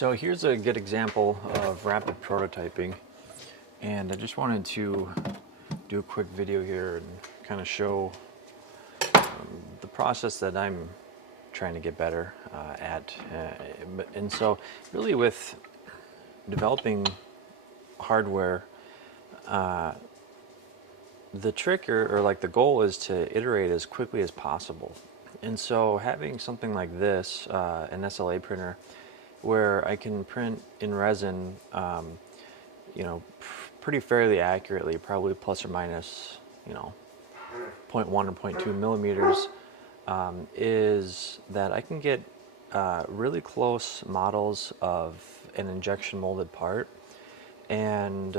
So here's a good example of rapid prototyping, and I just wanted to do a quick video here and kind of show the process that I'm trying to get better at. And so really with developing hardware, the trick or like the goal is to iterate as quickly as possible. And so having something like this, an SLA printer, where I can print in resin, pretty fairly accurately, probably plus or minus, zero point 0.1 or 0.2 millimeters, is that I can get really close models of an injection molded part, and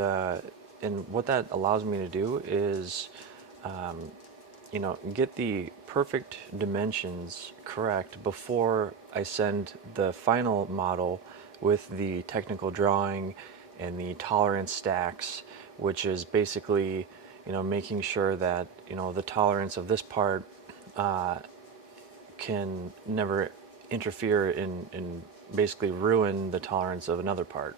what that allows me to do is get the perfect dimensions correct before I send the final model with the technical drawing and the tolerance stacks, which is basically, making sure that, the tolerance of this part can never interfere in basically ruin the tolerance of another part.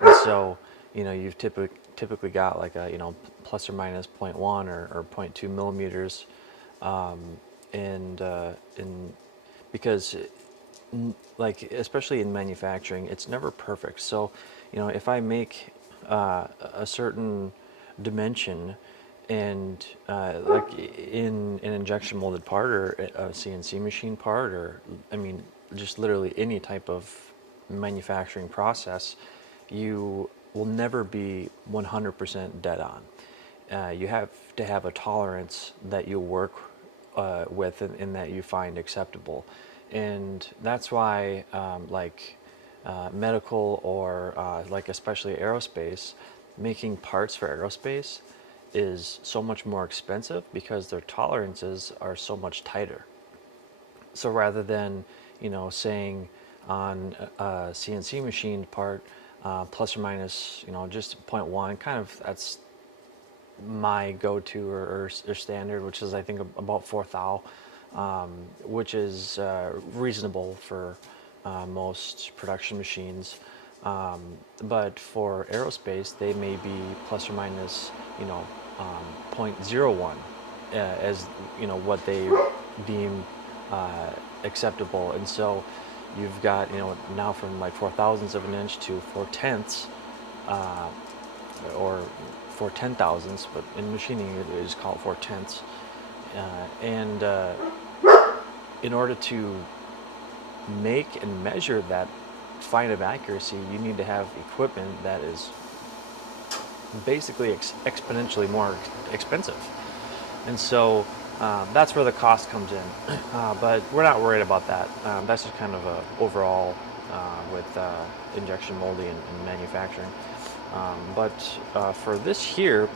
And so, you've typically got like a, plus or minus 0.1 or 0.2 millimeters, and because like especially in manufacturing, it's never perfect. So, if I make a certain dimension and like in an injection molded part or a CNC machine part, or I mean just literally any type of manufacturing process, you will never be 100% dead on. You have to have a tolerance that you work with and that you find acceptable. And that's why medical or like especially aerospace, making parts for aerospace is so much more expensive because their tolerances are so much tighter. So rather than, saying on a CNC machined part, plus or minus, just 0.1, kind of that's my go-to or standard, which is I think about 4 thou, which is reasonable for most production machines. But for aerospace, they may be plus or minus, 0.01 as what they deem acceptable. And so you've got now from like 4/1000ths of an inch to 4/10ths, or 4/10,000ths, but in machining it is called 4/10ths. And in order to make and measure that fine of accuracy, you need to have equipment that is basically exponentially more expensive. And so that's where the cost comes in. But we're not worried about that. That's just kind of a overall with injection molding and manufacturing. But for this here,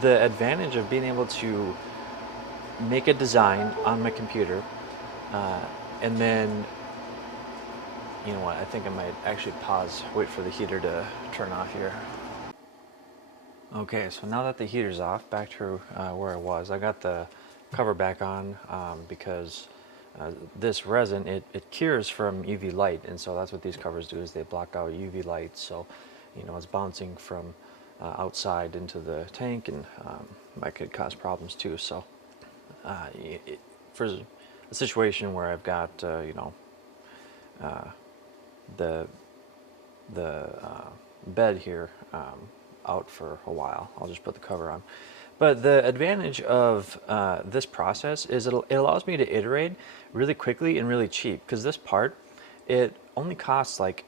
the advantage of being able to make a design on my computer, and then, you know what, I think I might actually pause, wait for the heater to turn off here. Okay, so now that the heater's off, back to where I was. I got the cover back on because this resin, it cures from UV light, and so that's what these covers do, is they block out UV light. So, it's bouncing from outside into the tank, and that could cause problems too. So, for a situation where I've got, the bed here out for a while, I'll just put the cover on. But the advantage of this process is it allows me to iterate really quickly and really cheap, because this part, it only costs like,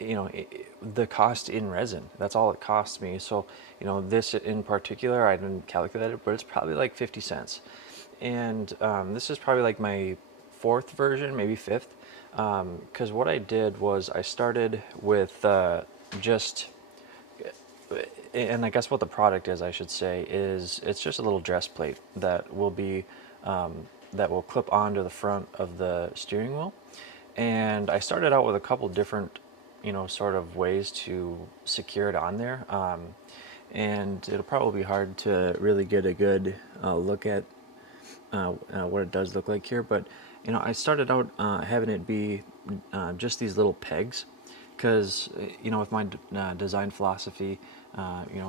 the cost in resin. That's all it costs me. So, this in particular, I didn't calculate it, but it's probably like 50 cents. And this is probably like my 4th version, maybe 5th. Because what I did was I started with just, and I guess what the product is, I should say, is it's just a little dress plate that will be, that will clip onto the front of the steering wheel. And I started out with a couple different, sort of ways to secure it on there. And it'll probably be hard to really get a good look at what it does look like here. But, I started out having it be just these little pegs, because with my design philosophy,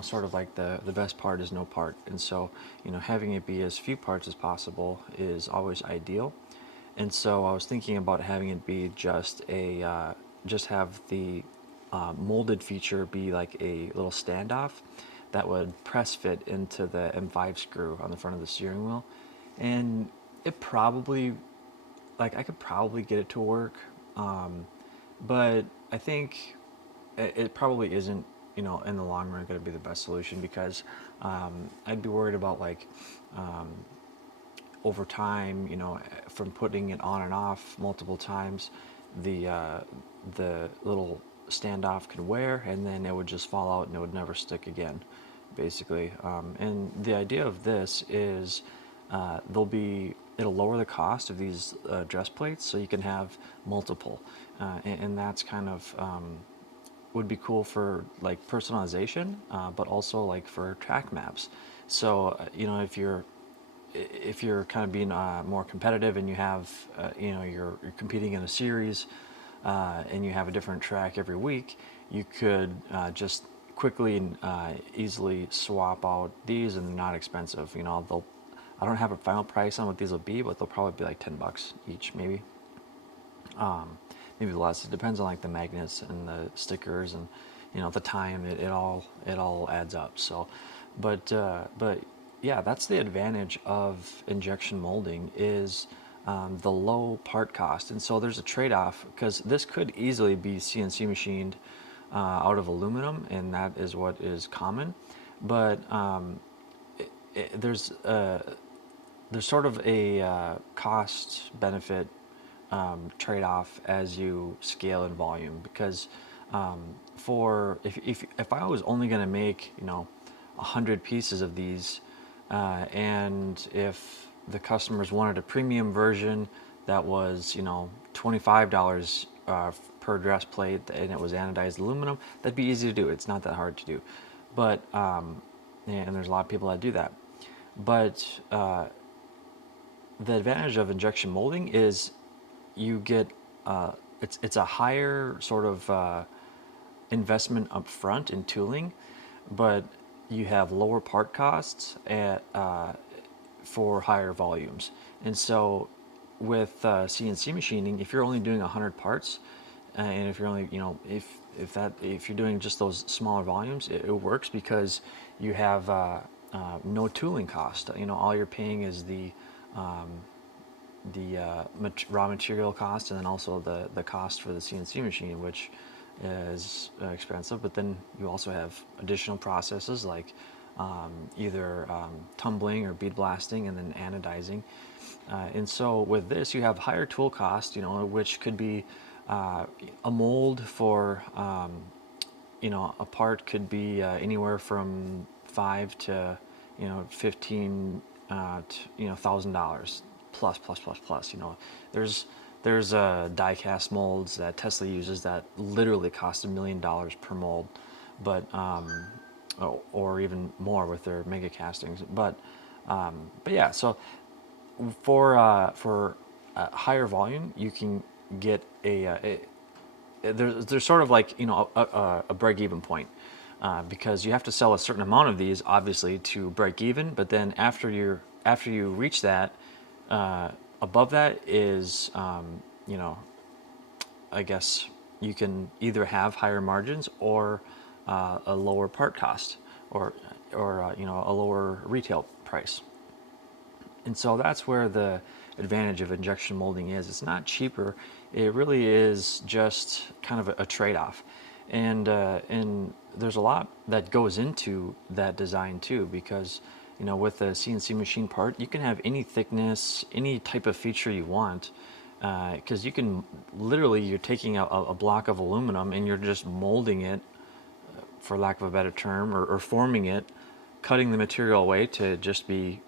sort of like the best part is no part, and so having it be as few parts as possible is always ideal. And so I was thinking about having it be just have the molded feature be like a little standoff that would press fit into the M5 screw on the front of the steering wheel, and it probably, like, I could probably get it to work, but I think it probably isn't, in the long run going to be the best solution, because I'd be worried about, like, over time, from putting it on and off multiple times, the little standoff could wear, and then it would just fall out and it would never stick again, basically. And the idea of this is it'll lower the cost of these dress plates, so you can have multiple, and that's kind of would be cool for like personalization, but also like for track maps. So if you're kind of being more competitive, and you have you're competing in a series, and you have a different track every week, you could just quickly and easily swap out these, and they're not expensive. I don't have a final price on what these will be, but they'll probably be like $10 each, maybe. Maybe less. It depends on like the magnets and the stickers, and the time. It all adds up. So, but yeah, that's the advantage of injection molding, is the low part cost. And so there's a trade-off, because this could easily be CNC machined out of aluminum, and that is what is common. But there's sort of a cost benefit trade-off as you scale in volume, because if I was only going to make 100 pieces of these, and if the customers wanted a premium version that was $25 per dress plate, and it was anodized aluminum, that'd be easy to do. It's not that hard to do, but and there's a lot of people that do that. But the advantage of injection molding is you get it's a higher sort of investment up front in tooling, but you have lower part costs for higher volumes. And so with CNC machining, if you're only doing 100 parts, and if you're only if you're doing just those smaller volumes, it works, because you have no tooling cost. All you're paying is the raw material cost, and then also the cost for the CNC machine, which is expensive. But then you also have additional processes like either tumbling or bead blasting, and then anodizing. And so with this, you have higher tool cost, which could be a mold for a part could be anywhere from $5 to 15 $1,000 plus. There's die cast molds that Tesla uses that literally cost $1 million per mold, but or even more with their mega castings. But yeah, so for higher volume, you can get there's sort of like a break even point, because you have to sell a certain amount of these, obviously, to break even. But then after you reach that, above that is I guess you can either have higher margins, or a lower part cost, or a lower retail price. And so that's where the advantage of injection molding is. It's not cheaper. It really is just kind of a trade-off. And there's a lot that goes into that design too, because with a CNC machine part, you can have any thickness, any type of feature you want, because you can literally, you're taking a block of aluminum and you're just molding it, for lack of a better term, or forming it, cutting the material away to just be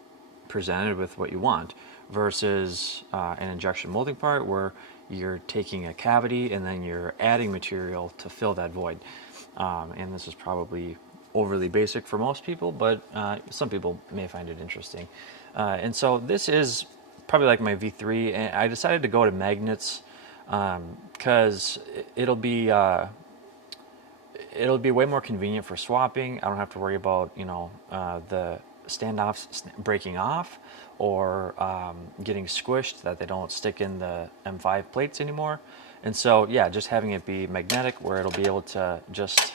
presented with what you want, versus an injection molding part where you're taking a cavity and then you're adding material to fill that void. And this is probably overly basic for most people, but some people may find it interesting. And so this is probably like my V3, and I decided to go to magnets because it'll be it'll be way more convenient for swapping. I don't have to worry about the standoffs breaking off or getting squished, that they don't stick in the M5 plates anymore. And so yeah, just having it be magnetic where it'll be able to just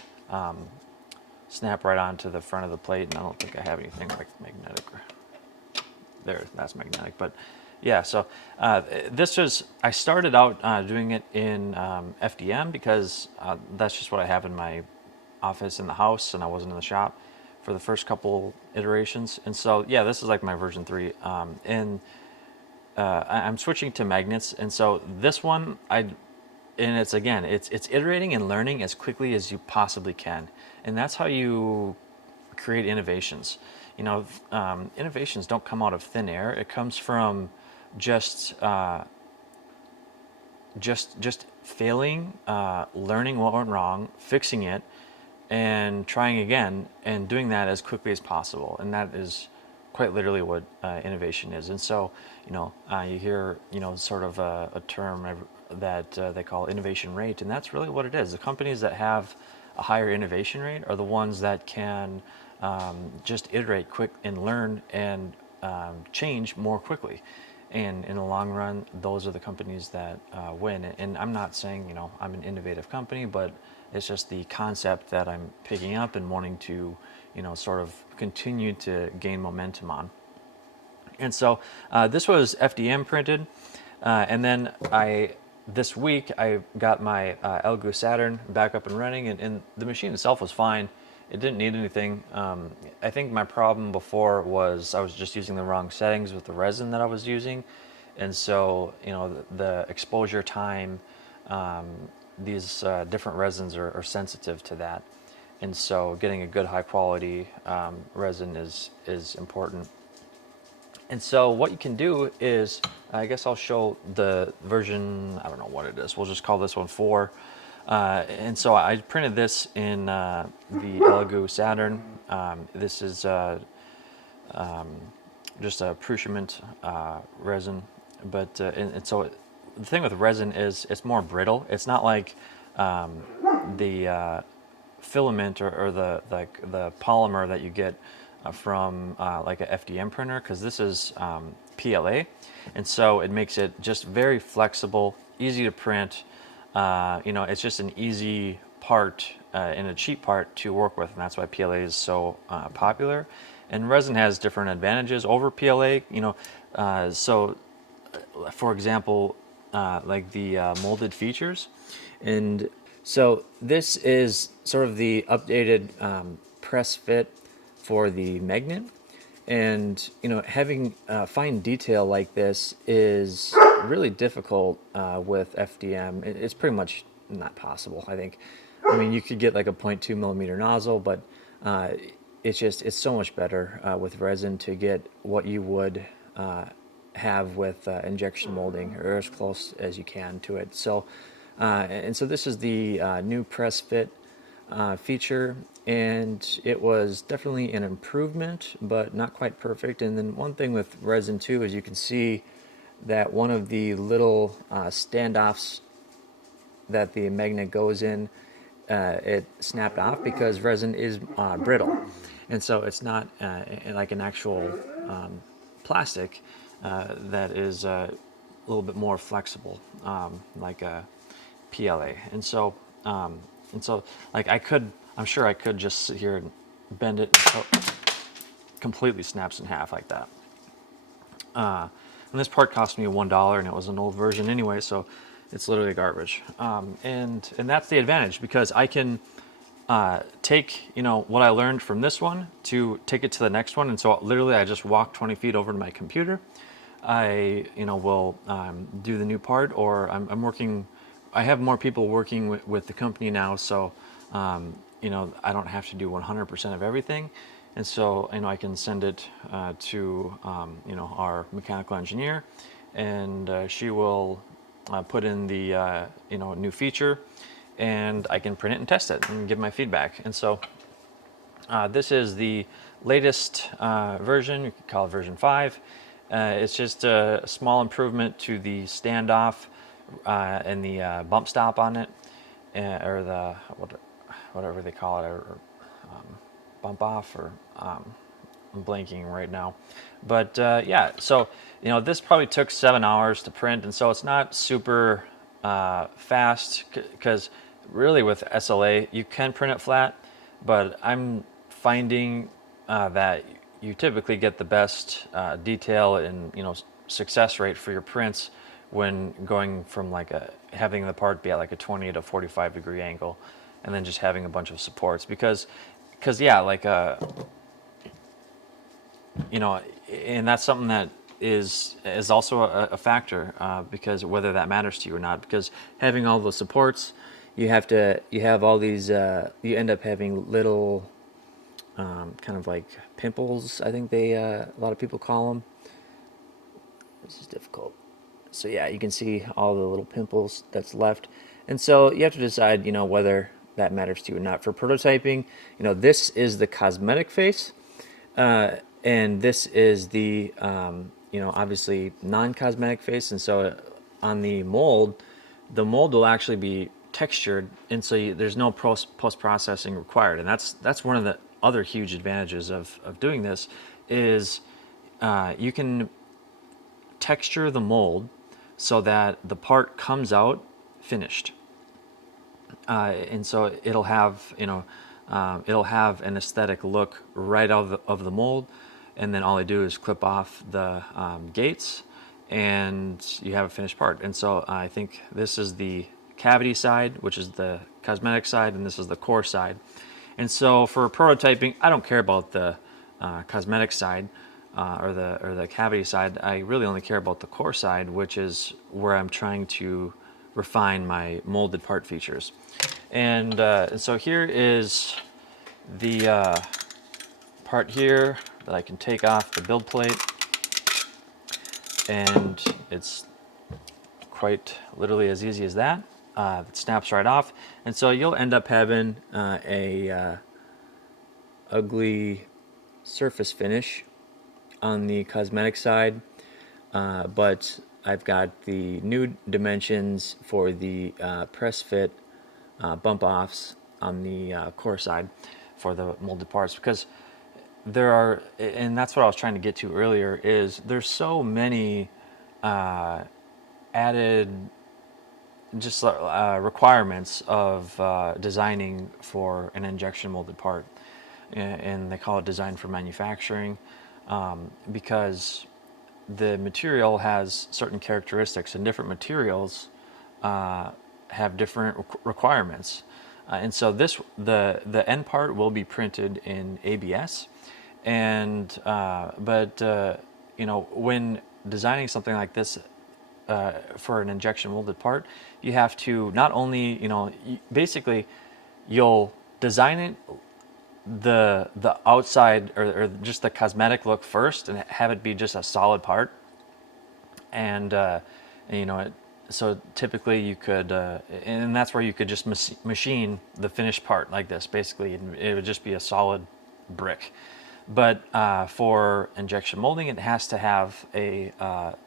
snap right onto the front of the plate. And I don't think I have anything like magnetic. There, that's magnetic. But yeah, so I started out doing it in FDM because that's just what I have in my office in the house, and I wasn't in the shop for the first couple iterations. And so yeah, this is like my version 3. And I'm switching to magnets. And so this one, it's iterating and learning as quickly as you possibly can. And that's how you create innovations. Innovations don't come out of thin air. It comes from just failing, learning what went wrong, fixing it, and trying again, and doing that as quickly as possible. And that is quite literally what innovation is. And so, you hear, sort of a term that they call innovation rate, and that's really what it is. The companies that have a higher innovation rate are the ones that can just iterate quick and learn and change more quickly. And in the long run, those are the companies that win. And I'm not saying, I'm an innovative company, but it's just the concept that I'm picking up and wanting to, sort of continue to gain momentum on. And so this was FDM printed. And then this week, I got my Elegoo Saturn back up and running, and the machine itself was fine. It didn't need anything. I think my problem before was I was just using the wrong settings with the resin that I was using. And so, the exposure time, these different resins are sensitive to that. And so getting a good high quality resin is important. And so what you can do is, I guess I'll show the version, I don't know what it is. We'll just call this one 4. And so I printed this in the Elegoo Saturn. This is just a Prushiment resin. But and so the thing with resin is it's more brittle. It's not like the filament or the polymer that you get from like a FDM printer, because this is PLA, and so it makes it just very flexible, easy to print. It's just an easy part and a cheap part to work with, and that's why PLA is so popular. And resin has different advantages over PLA. So for example, like the molded features, and so this is sort of the updated press fit for the magnet. And having fine detail like this is really difficult with FDM. It's pretty much not possible, I think. I mean, you could get like a 0.2 millimeter nozzle, but it's so much better with resin to get what you would have with injection molding, or as close as you can to it. So and so this is the new press fit feature, and it was definitely an improvement, but not quite perfect. And then one thing with resin too is you can see that one of the little standoffs that the magnet goes in, it snapped off because resin is brittle, and so it's not like an actual plastic that is a little bit more flexible, like a PLA. And so like I'm sure I could just sit here and bend it until it completely snaps in half like that. And this part cost me $1, and it was an old version anyway, so it's literally garbage. And that's the advantage, because I can take what I learned from this one to take it to the next one. And so literally I just walk 20 feet over to my computer. I will do the new part, or I'm working. I have more people working with the company now, so I don't have to do 100% of everything. And so I can send it to our mechanical engineer, and she will put in the new feature, and I can print it and test it and give my feedback. And so this is the latest version. You could call it version 5. It's just a small improvement to the standoff and the bump stop on it, or the whatever they call it, or bump off, or I'm blanking right now. But yeah, so this probably took 7 hours to print, and so it's not super fast, because really with SLA you can print it flat, but I'm finding that you typically get the best detail and success rate for your prints when going from having the part be at like a 20 to 45 degree angle, and then just having a bunch of supports, because yeah, and that's something that is also a factor, because whether that matters to you or not, because having all the supports, you have all these, you end up having little kind of like pimples, I think a lot of people call them. This is difficult. So yeah, you can see all the little pimples that's left, and so you have to decide whether that matters to you or not. For prototyping, this is the cosmetic face, and this is the obviously non-cosmetic face. And so on the mold will actually be textured, and so there's no post-processing required. And that's one of the other huge advantages of doing this, is you can texture the mold so that the part comes out finished, and so it'll have an aesthetic look right out of the mold, and then all I do is clip off the gates, and you have a finished part. And so I think this is the cavity side, which is the cosmetic side, and this is the core side. And so for prototyping, I don't care about the cosmetic side or the cavity side. I really only care about the core side, which is where I'm trying to refine my molded part features. And so here is the part here that I can take off the build plate, and it's quite literally as easy as that. It snaps right off, and so you'll end up having a ugly surface finish on the cosmetic side, but I've got the new dimensions for the press fit bump offs on the core side for the molded parts, because there are, and that's what I was trying to get to earlier, is there's so many added just requirements of designing for an injection molded part, and they call it design for manufacturing, because the material has certain characteristics, and different materials have different requirements. And so the end part will be printed in ABS, and when designing something like this for an injection molded part, you have to not only basically you'll design it the outside or just the cosmetic look first, and have it be just a solid part, and so typically you could and that's where you could just machine the finished part like this. Basically it would just be a solid brick. But for injection molding, it has to have a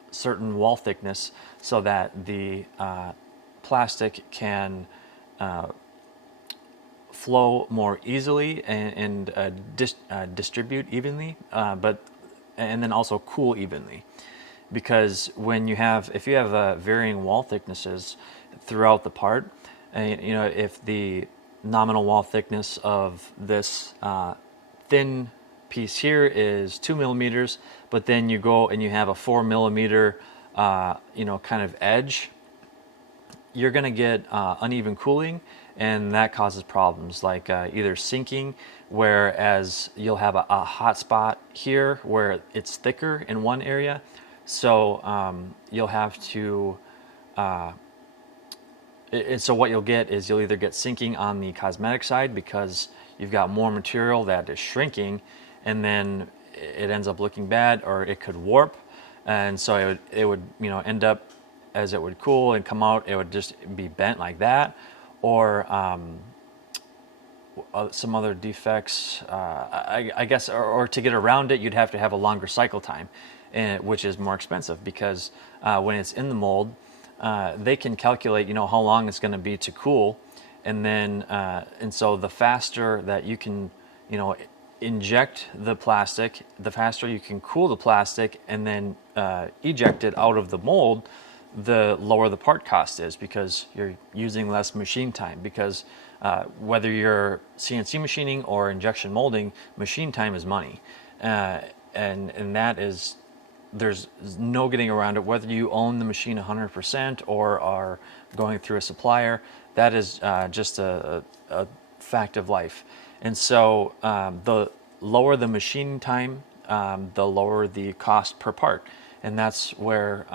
certain wall thickness so that the plastic can flow more easily and distribute evenly, and then also cool evenly. Because if you have varying wall thicknesses throughout the part, and if the nominal wall thickness of this thin piece here is 2 millimeters, but then you go and you have a 4 millimeter kind of edge, you're going to get uneven cooling, and that causes problems like either sinking, whereas you'll have a hot spot here where it's thicker in one area, so you'll have to and so what you'll get is you'll either get sinking on the cosmetic side because you've got more material that is shrinking, and then it ends up looking bad, or it could warp, and so it would end up, as it would cool and come out, it would just be bent like that, or some other defects, I guess, or to get around it, you'd have to have a longer cycle time, which is more expensive, because when it's in the mold, they can calculate how long it's going to be to cool, and then and so the faster that you can, you know, inject the plastic, the faster you can cool the plastic and then eject it out of the mold, the lower the part cost is, because you're using less machine time. Because whether you're CNC machining or injection molding, machine time is money, and that is, there's no getting around it. Whether you own the machine 100% or are going through a supplier, that is just a fact of life. And so the lower the machine time, the lower the cost per part. And that's where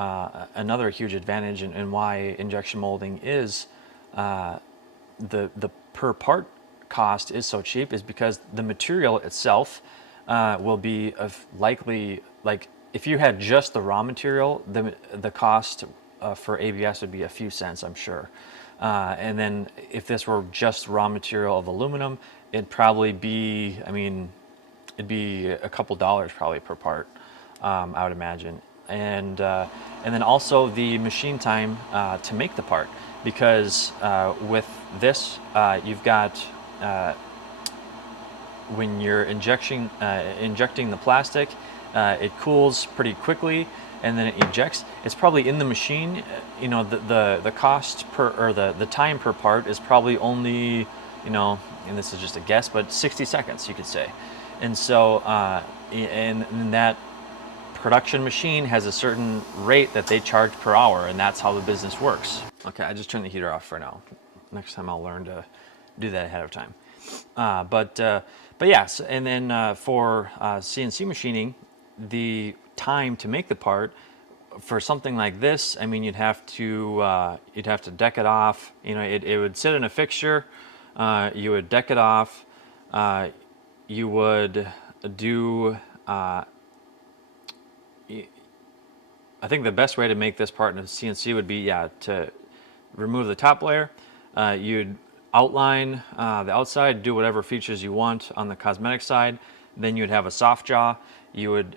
another huge advantage, and why injection molding is the per part cost is so cheap, is because the material itself will be likely, like, if you had just the raw material, the cost for ABS would be a few cents, I'm sure. And then if this were just raw material of aluminum, it'd probably be, I mean, it'd be a couple dollars probably per part, I would imagine. And then also the machine time to make the part, because with this, you've got when you're injecting the plastic, it cools pretty quickly, and then it ejects. It's probably in the machine, you know, the cost per, or the time per part is probably only, you know, and this is just a guess, but 60 seconds, you could say. And so, and that production machine has a certain rate that they charge per hour, and that's how the business works. Okay, I just turned the heater off for now. Next time I'll learn to do that ahead of time. But yes, and then for CNC machining, the time to make the part for something like this, I mean, you'd have to deck it off. You know, it would sit in a fixture. You would deck it off. You would do. I think the best way to make this part in a CNC would be, to remove the top layer. You'd outline the outside, do whatever features you want on the cosmetic side. Then you'd have a soft jaw. You would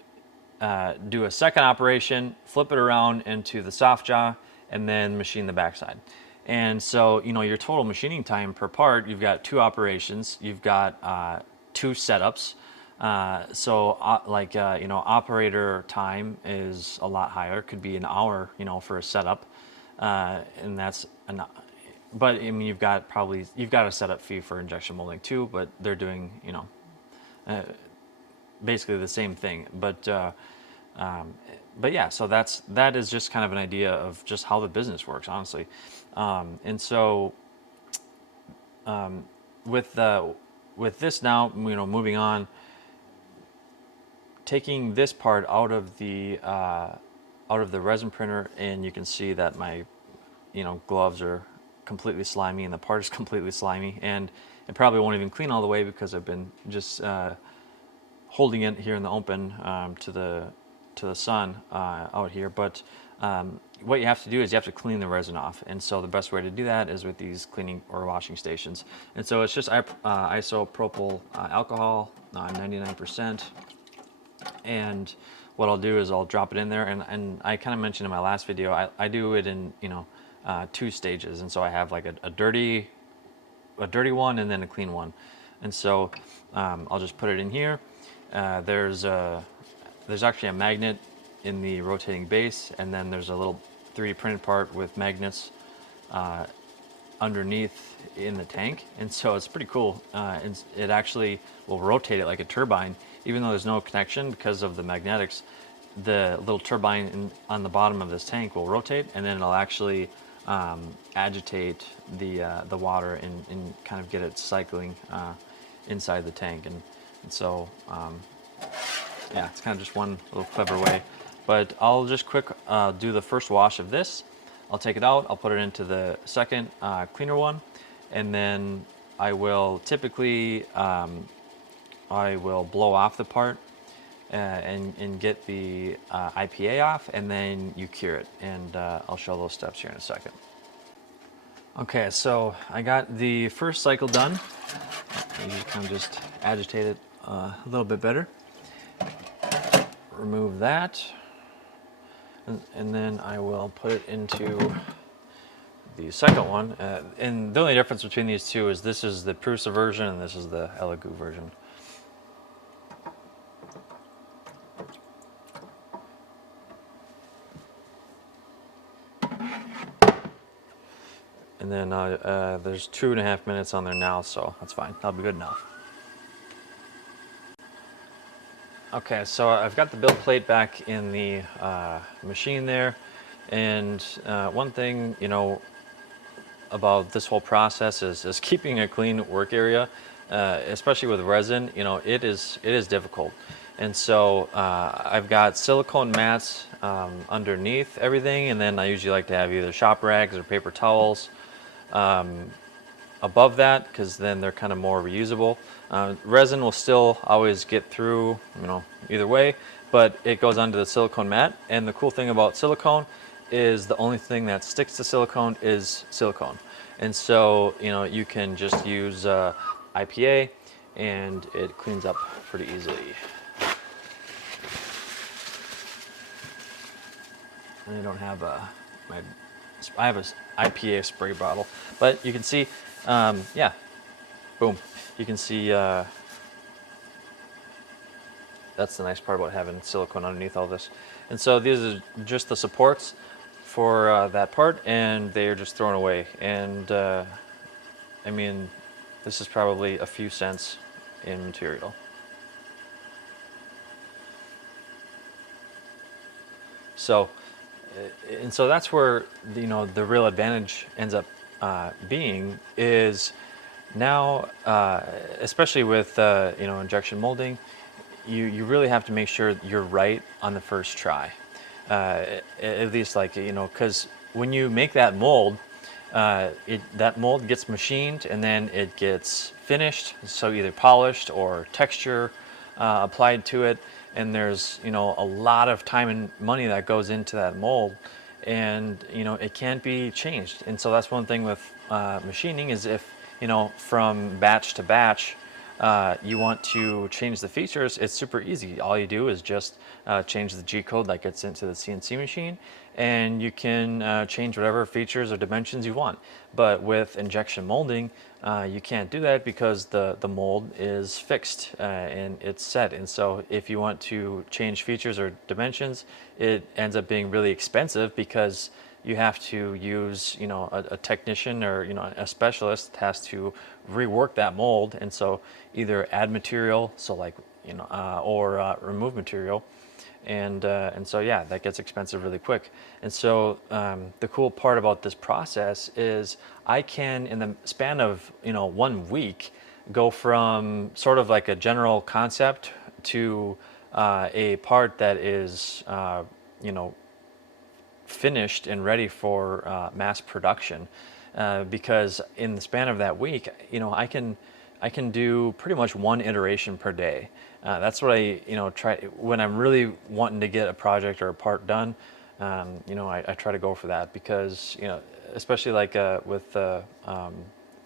do a second operation, flip it around into the soft jaw, and then machine the backside. And so, you know, your total machining time per part, you've got 2 operations, you've got 2 setups. You know, operator time is a lot higher. Could be an hour, you know, for a setup, and that's but I mean, you've got a setup fee for injection molding too, but they're doing, you know, basically the same thing. But yeah, so that is just kind of an idea of just how the business works, honestly. And so with this now, you know, moving on, taking this part out of the resin printer, and you can see that my, you know, gloves are completely slimy and the part is completely slimy, and it probably won't even clean all the way because I've been just holding it here in the open to the sun out here. But what you have to do is you have to clean the resin off, and so the best way to do that is with these cleaning or washing stations. And so it's just isopropyl alcohol, 99%. And what I'll do is I'll drop it in there, and I kind of mentioned in my last video, I do it in, you know, 2 stages. And so I have like a dirty one and then a clean one. And so I'll just put it in here. There's actually a magnet in the rotating base, and then there's a little 3D printed part with magnets underneath in the tank. And so it's pretty cool. And it actually will rotate it like a turbine, even though there's no connection because of the magnetics. The little turbine on the bottom of this tank will rotate, and then it'll actually agitate the water and kind of get it cycling inside the tank. And so yeah, it's kind of just one little clever way. But I'll just quick do the first wash of this. I'll take it out, I'll put it into the second cleaner one, and then I will typically I will blow off the part and get the IPA off, and then you cure it. And I'll show those steps here in a second. Okay, so I got the first cycle done. You kind of just agitate it a little bit better. Remove that, and then I will put it into the second one. And the only difference between these two is this is the Prusa version and this is the Elegoo version. And then there's 2.5 minutes on there now, so that's fine. That'll be good enough. Okay, so I've got the build plate back in the machine there. And one thing, you know, about this whole process is keeping a clean work area, especially with resin. You know, it is difficult. And so I've got silicone mats underneath everything, and then I usually like to have either shop rags or paper towels above that, because then they're kind of more reusable. Resin will still always get through, you know, either way, but it goes onto the silicone mat. And the cool thing about silicone is the only thing that sticks to silicone is silicone. And so, you know, you can just use IPA and it cleans up pretty easily. I don't have I have an IPA spray bottle, but you can see, yeah, boom. You can see, that's the nice part about having silicone underneath all this. And so these are just the supports for that part, and they're just thrown away. And I mean, this is probably a few cents in material. So, and so that's where, you know, the real advantage ends up being is now, especially with you know, injection molding, you really have to make sure you're right on the first try. At least, like, you know, because when you make that mold, that mold gets machined and then it gets finished, so either polished or texture applied to it, and there's, you know, a lot of time and money that goes into that mold, and, you know, it can't be changed. And so that's one thing with machining is, if, you know, from batch to batch you want to change the features, it's super easy. All you do is just change the G code that gets into the CNC machine, and you can change whatever features or dimensions you want. But with injection molding, you can't do that because the mold is fixed and it's set. And so if you want to change features or dimensions, it ends up being really expensive, because you have to use, you know, a technician, or, you know, a specialist has to rework that mold. And so either add material, so like, you know, or remove material. And so, yeah, that gets expensive really quick. And so the cool part about this process is I can, in the span of, you know, 1 week, go from sort of like a general concept to a part that is, you know, finished and ready for mass production, because in the span of that week, you know, I can do pretty much 1 iteration per day. That's what I, you know, try when I'm really wanting to get a project or a part done. You know, I try to go for that, because, you know, especially like with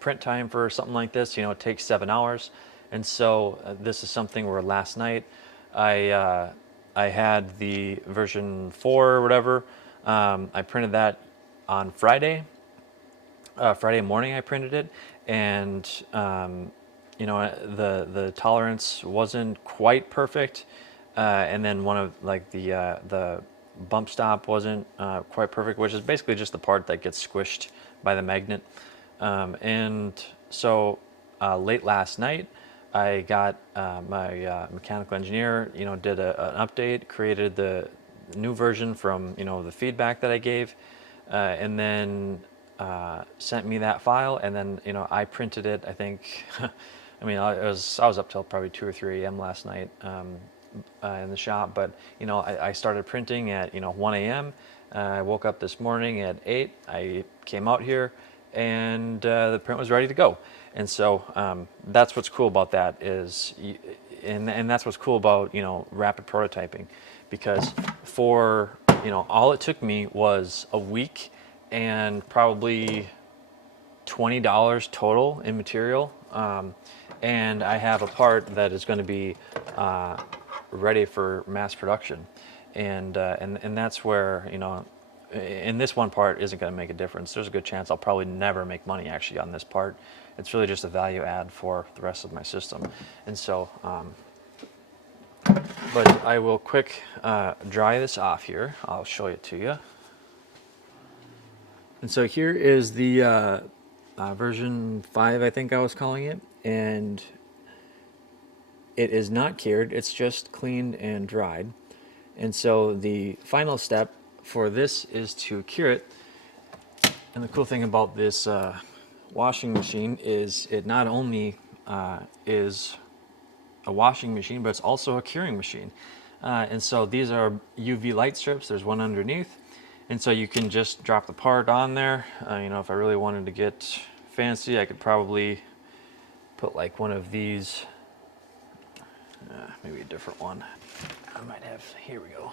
print time for something like this, you know, it takes 7 hours. And so this is something where last night I had the version 4 or whatever. I printed that on Friday. Friday morning I printed it, and you know, the tolerance wasn't quite perfect, and then one of, like, the bump stop wasn't quite perfect, which is basically just the part that gets squished by the magnet. And so late last night, I got my mechanical engineer, you know, did an update, created the new version from, you know, the feedback that I gave, and then sent me that file, and then, you know, I printed it, I think. I mean, I was up till probably 2 or 3 a.m. last night in the shop, but, you know, I started printing at, you know, 1 a.m. I woke up this morning at 8. I came out here, and the print was ready to go. And so that's what's cool about that is, and that's what's cool about, you know, rapid prototyping, because for, you know, all it took me was a week and probably $20 total in material, and I have a part that is going to be ready for mass production. And that's where, you know, and this one part isn't going to make a difference. There's a good chance I'll probably never make money actually on this part. It's really just a value add for the rest of my system. And so, but I will quick dry this off here. I'll show it to you. And so here is the version 5, I think I was calling it. And it is not cured, it's just cleaned and dried. And so the final step for this is to cure it. And the cool thing about this washing machine is it not only is a washing machine, but it's also a curing machine. And so these are UV light strips. There's one underneath. And so you can just drop the part on there. You know, if I really wanted to get fancy, I could probably put like one of these, maybe a different one. I might have, here we go.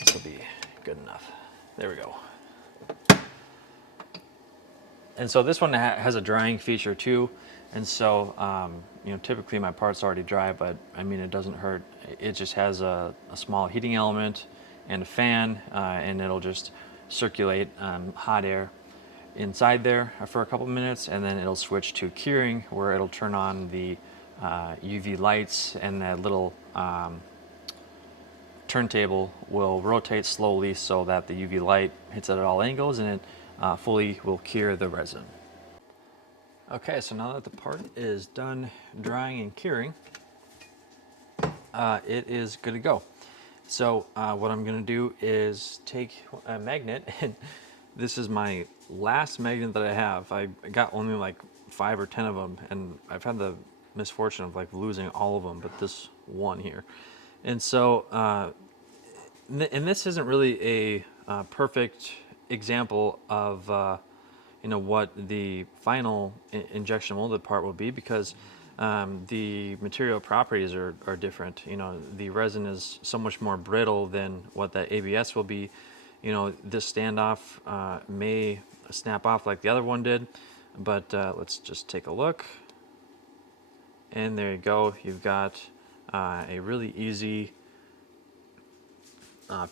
This will be good enough. There we go. And so this one has a drying feature too. And so, you know, typically my part's already dry, but I mean, it doesn't hurt. It just has a small heating element and a fan, and it'll just circulate hot air inside there for a couple minutes, and then it'll switch to curing, where it'll turn on the UV lights, and that little turntable will rotate slowly so that the UV light hits it at all angles, and it fully will cure the resin. Okay, so now that the part is done drying and curing, it is good to go. So what I'm going to do is take a magnet, and this is my last magnet that I have. I got only like 5 or 10 of them, and I've had the misfortune of like losing all of them, but this one here. And so, and this isn't really a perfect example of you know, what the final injection molded part will be, because the material properties are different. You know, the resin is so much more brittle than what that ABS will be. You know, this standoff may snap off like the other one did, but let's just take a look. And there you go. You've got a really easy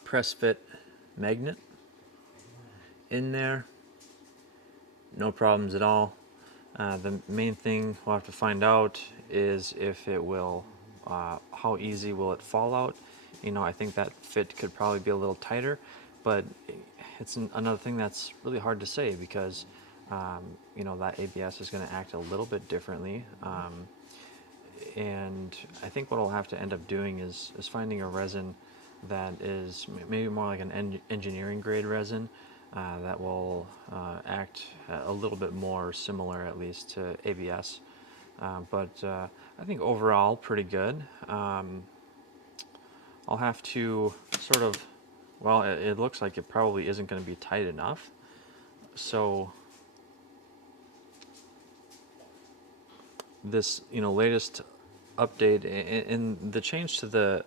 press fit magnet in there. No problems at all. The main thing we'll have to find out is if it will, how easy will it fall out. You know, I think that fit could probably be a little tighter, but it's another thing that's really hard to say, because you know, that ABS is going to act a little bit differently. And I think what I'll have to end up doing is finding a resin that is maybe more like an engineering grade resin, that will act a little bit more similar, at least, to ABS. But I think overall pretty good. I'll have to sort of, well, it looks like it probably isn't going to be tight enough. So this, you know, latest update in the change to the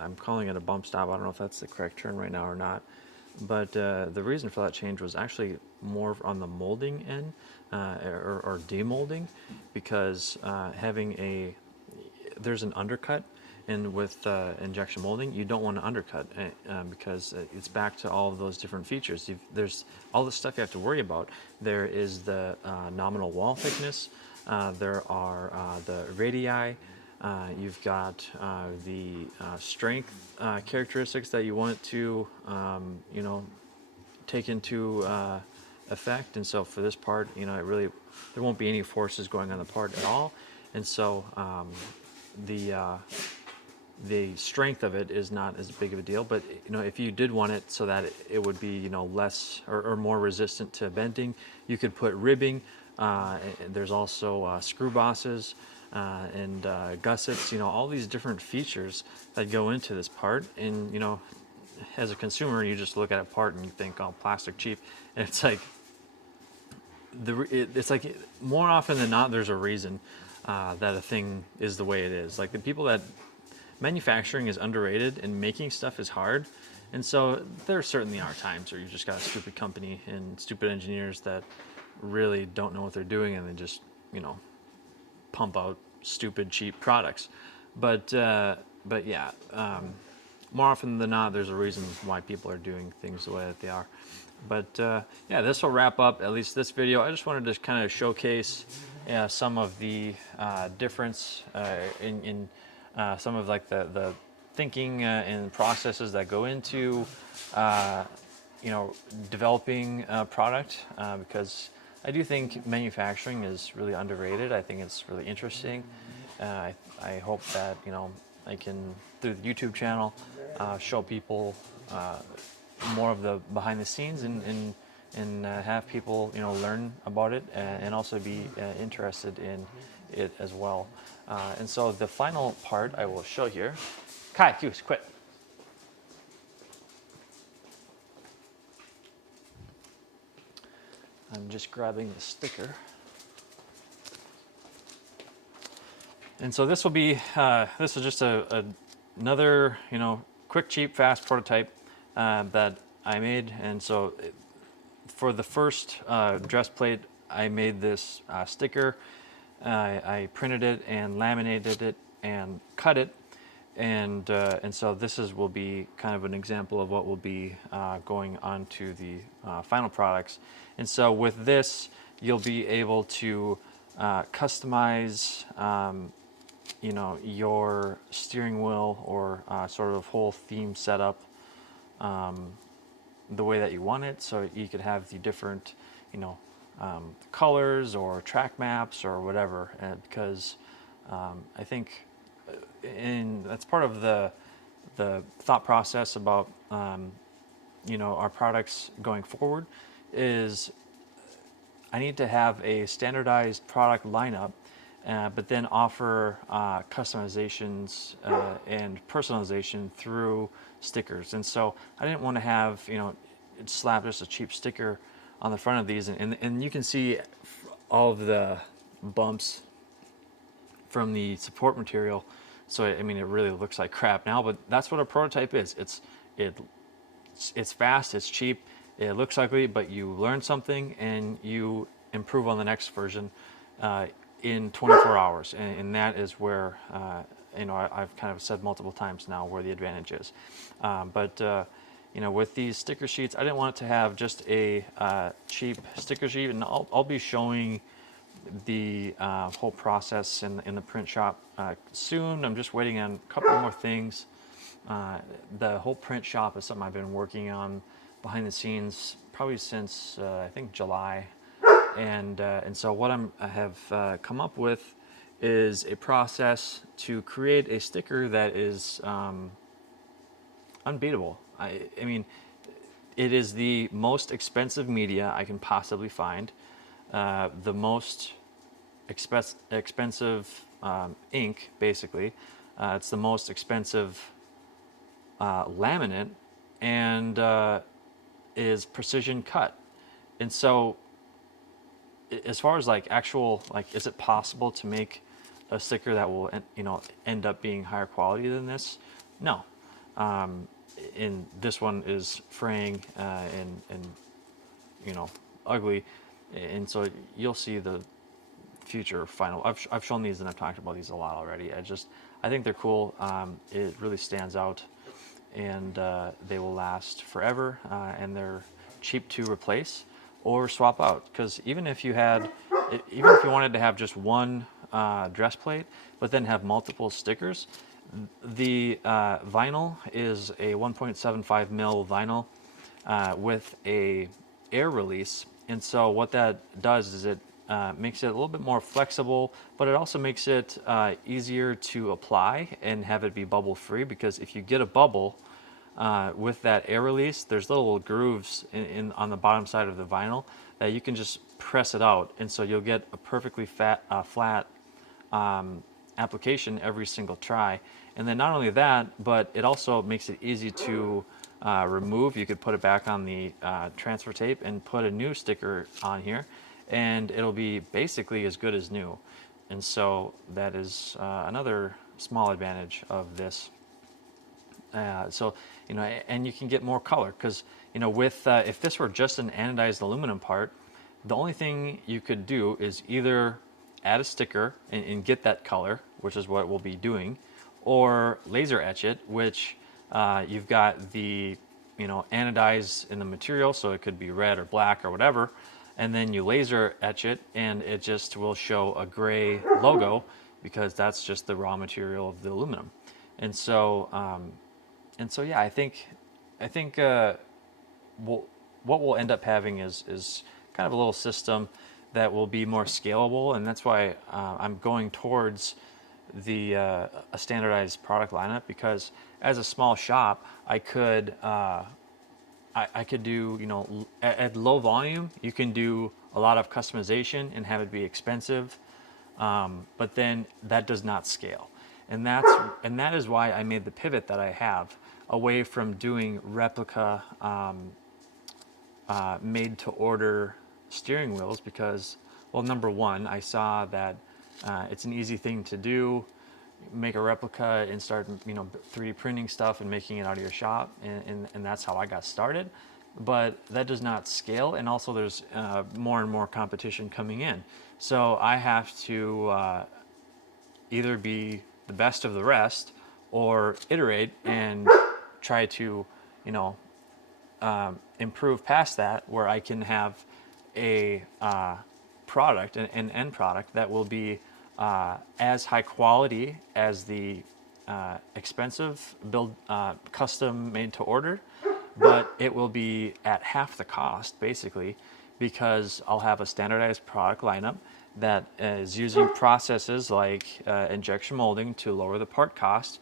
I'm calling it a bump stop. I don't know if that's the correct term right now or not, but the reason for that change was actually more on the molding end, or demolding, because there's an undercut, and with injection molding you don't want to undercut, because it's back to all of those different features. There's all the stuff you have to worry about. There is the nominal wall thickness, there are the radii. You've got the strength characteristics that you want to, you know, take into effect. And so for this part, you know, there won't be any forces going on the part at all. And so the strength of it is not as big of a deal. But, you know, if you did want it so that it would be, you know, less or more resistant to bending, you could put ribbing. There's also screw bosses. And gussets, you know, all these different features that go into this part. And, you know, as a consumer, you just look at a part and you think, oh, plastic cheap. And it's like, it's like more often than not, there's a reason that a thing is the way it is. Like, the people that manufacturing is underrated and making stuff is hard. And so there certainly are times where you just got a stupid company and stupid engineers that really don't know what they're doing, and they just, you know, pump out stupid cheap products. But yeah, more often than not, there's a reason why people are doing things the way that they are. But yeah, this will wrap up at least this video. I just wanted to kind of showcase some of the difference in some of like the thinking and processes that go into developing a product, because I do think manufacturing is really underrated. I think it's really interesting. I hope that I can, through the YouTube channel, show people more of the behind the scenes and have people learn about it and also be interested in it as well. And so the final part I will show here. Kai, Goose, quit. I'm just grabbing the sticker. And so this will be, this is just another, quick, cheap, fast prototype that I made. And so for the first dress plate, I made this sticker. I printed it and laminated it and cut it. And so this will be kind of an example of what will be going onto the final products. And so with this, you'll be able to customize your steering wheel or sort of whole theme setup the way that you want it. So you could have the different, colors or track maps or whatever, because I think that's part of the thought process about our products going forward is I need to have a standardized product lineup, but then offer customizations and personalization through stickers. And so I didn't want to have slap just a cheap sticker on the front of these, and you can see all of the bumps from the support material. So I mean, it really looks like crap now, but that's what a prototype is. It's fast, it's cheap, it looks ugly, but you learn something and you improve on the next version in 24 hours. And that is where I've kind of said multiple times now where the advantage is. With these sticker sheets, I didn't want it to have just a cheap sticker sheet, and I'll be showing the whole process in the print shop soon. I'm just waiting on a couple more things. The whole print shop is something I've been working on behind the scenes probably since I think July, and so what I have come up with is a process to create a sticker that is unbeatable. I mean, it is the most expensive media I can possibly find, the most expensive ink, basically. It's the most expensive laminate, and is precision cut. And so as far as is it possible to make a sticker that will end up being higher quality than this? No. And this one is fraying and ugly, and so you'll see the future final. I've shown these and I've talked about these a lot already. I think they're cool. It really stands out, and they will last forever, and they're cheap to replace or swap out, because even if you wanted to have just one dress plate but then have multiple stickers, the vinyl is a 1.75 mil vinyl with a air release. And so what that does is it makes it a little bit more flexible, but it also makes it easier to apply and have it be bubble free, because if you get a bubble with that air release, there's little grooves on the bottom side of the vinyl that you can just press it out, and so you'll get a perfectly flat application every single try. And then not only that, but it also makes it easy to remove. You could put it back on the transfer tape and put a new sticker on here, and it'll be basically as good as new. And so that is another small advantage of this. And you can get more color, because with if this were just an anodized aluminum part, the only thing you could do is either add a sticker and get that color, which is what we'll be doing, or laser etch it, which You've got the, anodize in the material, so it could be red or black or whatever, and then you laser etch it, and it just will show a gray logo because that's just the raw material of the aluminum. And so, yeah, I think what we'll end up having is kind of a little system that will be more scalable, and that's why I'm going towards a standardized product lineup, because as a small shop, I could do, at low volume, you can do a lot of customization and have it be expensive, but then that does not scale, and that is why I made the pivot that I have away from doing replica made to order steering wheels, because, well, number one, I saw that it's an easy thing to do, make a replica and start 3D printing stuff and making it out of your shop, and that's how I got started. But that does not scale, and also there's more and more competition coming in, so I have to either be the best of the rest or iterate and try to improve past that, where I can have a product, an end product that will be as high quality as the expensive build, custom made to order, but it will be at half the cost, basically, because I'll have a standardized product lineup that is using processes like injection molding to lower the part cost,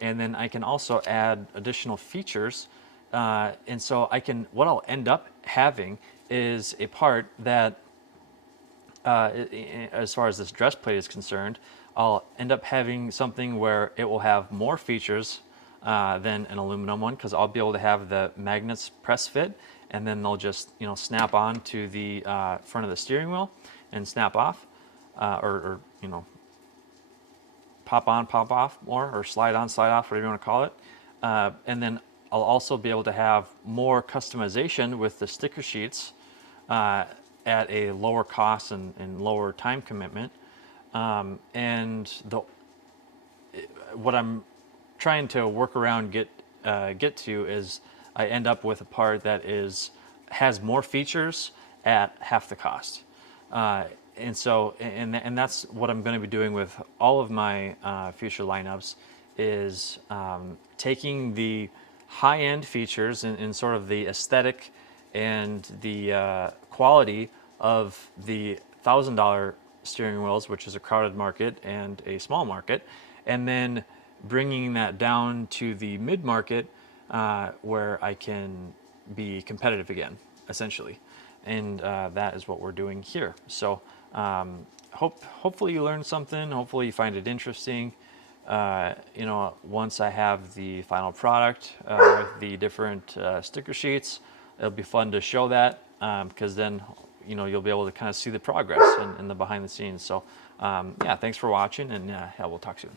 and then I can also add additional features. And so what I'll end up having is a part that, as far as this dress plate is concerned, I'll end up having something where it will have more features than an aluminum one, because I'll be able to have the magnets press fit, and then they'll just snap on to the front of the steering wheel and snap off, or pop on, pop off more, or slide on, slide off, whatever you want to call it. And then I'll also be able to have more customization with the sticker sheets at a lower cost and lower time commitment. And what I'm trying to work around get to is I end up with a part that has more features at half the cost. And so, and that's what I'm going to be doing with all of my future lineups, is taking the high-end features and sort of the aesthetic and the quality of the $1,000 steering wheels, which is a crowded market and a small market, and then bringing that down to the mid-market, where I can be competitive again, essentially. And that is what we're doing here. So hopefully you learned something. Hopefully you find it interesting. Once I have the final product with the different sticker sheets, it'll be fun to show that, because then you'll be able to kind of see the progress and the behind the scenes. So yeah, thanks for watching, and yeah, we'll talk soon.